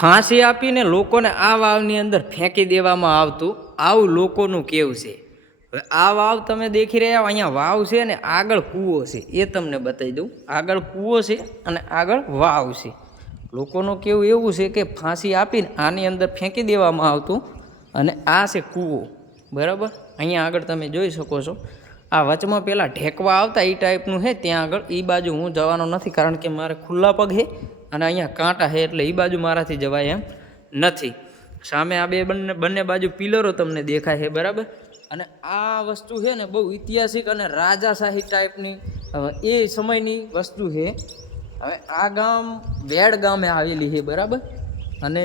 ફાંસી આપીને લોકોને આ વાવની અંદર ફેંકી દેવામાં આવતું આવું લોકોનું કેવું છે? હવે આ વાવ તમે દેખી રહ્યા અહીંયા વાવ છે ને આગળ કૂવો છે. એ તમને બતાવી દઉં. આગળ કૂવો છે અને આગળ વાવ છે. લોકોનું કેવું એવું છે કે ફાંસી આપીને આની અંદર ફેંકી દેવામાં આવતું અને આ છે કૂવો. બરાબર? અહીંયા આગળ તમે જોઈ શકો છો. આ વચમાં પહેલાં ઢેકવા આવતા એ ટાઈપનું છે, ત્યાં આગળ એ બાજુ હું જવાનો નથી કારણ કે મારે ખુલ્લા પગ છે. અને અહીંયા કાંટા છે એટલે એ બાજુ મારાથી જવાય એમ નથી. સામે આ બે બંને બંને બાજુ પિલરો તમને દેખાય છે બરાબર? અને આ વસ્તુ છે ને બહુ ઐતિહાસિક અને રાજાશાહી ટાઈપની એ સમયની વસ્તુ છે હવે આ ગામ વેડ ગામે આવેલી છે બરાબર? અને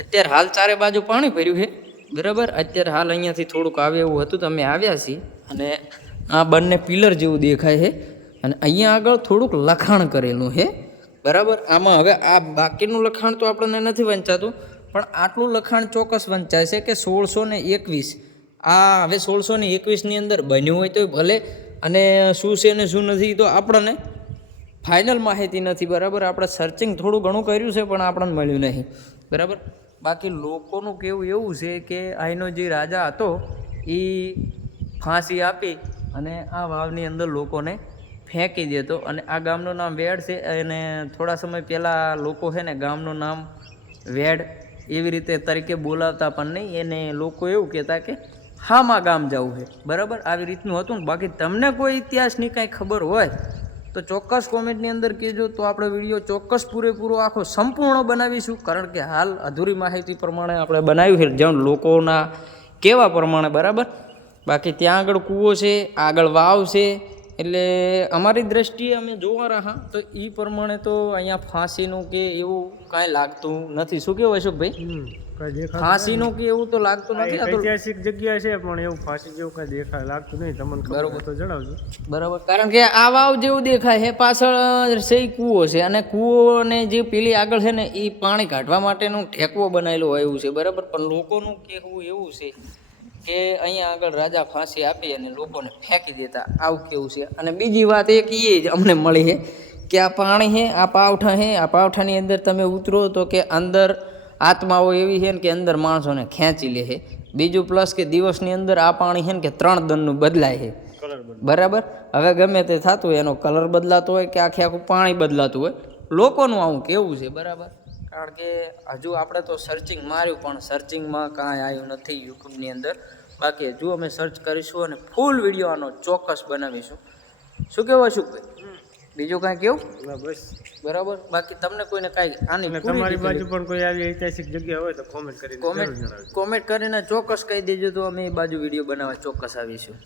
અત્યારે હાલ ચારે બાજુ પાણી ભર્યું છે બરાબર? અત્યારે હાલ અહીંયાથી થોડુંક આવે એવું હતું તમે આવ્યા છીએ. અને આ બંને પિલર જેવું દેખાય છે અને અહીંયા આગળ થોડુંક લખાણ કરેલું છે બરાબર? આમાં હવે આ બાકીનું લખાણ તો આપણને નથી વંચાતું, પણ આટલું લખાણ ચોક્કસ વંચાય છે કે સોળસો ને એકવીસ. આ હવે સોળસો ને એકવીસની અંદર બન્યું હોય તો ભલે, અને શું છે ને શું નથી તો આપણને ફાઇનલ માહિતી નથી, બરાબર? આપણે સર્ચિંગ થોડું ઘણું કર્યું છે, પણ આપણને મળ્યું નહીં. બરાબર? બાકી લોકોનું કેવું એવું છે કે અહીંનો જે રાજા હતો એ ફાંસી આપી અને આ વાવની અંદર લોકોને ફેંકી દેતો અને આ ગામનું નામ વેડ છે. અને થોડા સમય પહેલાં લોકો છે ને ગામનું નામ વેડ એવી રીતે તરીકે બોલાવતા પણ નહીં. એને લોકો એવું કહેતા કે, હામાં ગામ જવું છે. બરાબર? આવી રીતનું હતું ને. બાકી તમને કોઈ ઇતિહાસની કાંઈ ખબર હોય, તો ચોક્કસ કોમેન્ટની અંદર કહેજો. તો આપણે વીડિયો ચોક્કસ પૂરેપૂરો આખો સંપૂર્ણ બનાવીશું. કારણ કે હાલ અધૂરી માહિતી પ્રમાણે આપણે બનાવ્યું છે. જેમ લોકોના કેવા પ્રમાણે, બરાબર? બાકી ત્યાં આગળ કૂવો છે, આગળ વાવ છે. એટલે અમારી દ્રષ્ટિએ અમે જોવા રહ્યા તો એ પ્રમાણે તો અહીંયા ફાંસીનું કે એવું કાંઈ લાગતું નથી. શું કેવું અશોકભાઈ? ફાંસીનું કે એવું તો લાગતું નથી ઐતિહાસિક જગ્યા છે પણ એવું ફાંસી જેવું કાંઈ દેખાય લાગતું નહીં. તમને બરોબર. તો જણાવજો. બરાબર. કારણ કે આ વાવ જેવું દેખાય છે પાછળ છે કૂવો છે અને કૂવોને જે પેલી આગળ છે ને એ પાણી કાઢવા માટેનું ઢેકવો બનાવેલો હોય એવું છે બરાબર? પણ લોકોનું કહેવું એવું છે કે અહીંયા આગળ રાજા ફાંસી આપી અને લોકોને ફેંકી દેતા. આવું કેવું છે? અને બીજી વાત એક એ જ અમને મળી છે કે આ પાણી છે આ પાવઠા છે આ પાવઠાની અંદર તમે ઉતરો તો કે અંદર આત્માઓ એવી છે ને કે અંદર માણસોને ખેંચી લે છે. બીજું પ્લસ કે દિવસની અંદર આ પાણી છે ને કે ત્રણ દનનું બદલાય છે. બરાબર? હવે ગમે તે થતું હોય એનો કલર બદલાતો હોય કે આખે આખું પાણી બદલાતું હોય લોકોનું આવું કેવું છે? બરાબર? કારણ કે હજુ આપણે તો સર્ચિંગ માર્યું પણ સર્ચિંગમાં કાંઈ આવ્યું નથી યુટ્યુબની અંદર. બાકી હજુ અમે સર્ચ કરીશું અને ફૂલ વીડિયો આનો ચોક્કસ બનાવીશું. શું કહેવું અશુકભાઈ? બીજું કાંઈ કેવું? બસ. બરાબર? બાકી તમને કોઈને કાંઈ આની તમારી બાજુ પણ કોઈ આવી ઐતિહાસિક જગ્યા હોય તો કોમેન્ટ કરીને કોમેન્ટ કોમેન્ટ કરીને ચોક્કસ કહી દેજો તો અમે એ બાજુ વીડિયો બનાવવા ચોક્કસ આવીશું.